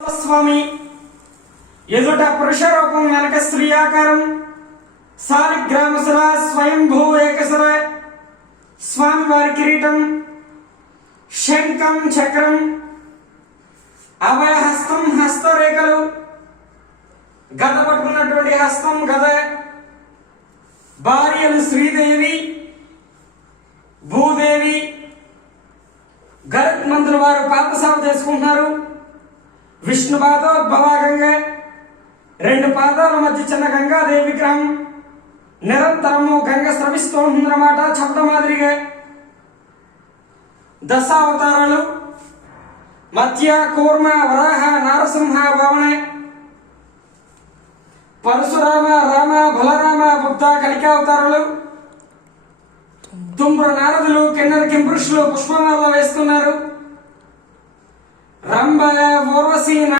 స్వామి ఎదుట పురుష రూపం వెనక స్త్రీ ఆకారం సాలిగ్రామసర స్వయంభూ ఏకసర స్వామి వారి కిరీటం శంఖం చక్రం అభయహస్తం హస్తరేఖలు గద పట్టుకున్నటువంటి హస్తం గద భార్యలు శ్రీదేవి భూదేవి గరుడ్ మంత్రుల వారు పాదసేవ చేసుకుంటున్నారు. విష్ణు పాదోద్భవాగంగా రెండు పాదాల మధ్య చిన్న గంగాదేవి విగ్రహం నిరంతరము గంగ స్రవిస్తూ ఉంటుందన్నమాట. చెప్పడం మాదిరిగా దశావతారాలు మత్య కూర్మ వరాహ నారసింహ భావన పరశురామ రామ బలరామ బుద్ధ కలికావతారాలు తుంబ్ర నారదులు కిన్నర కింపురుషులు పుష్పమాల వేస్తున్నారు. రంభ ఊర్వశి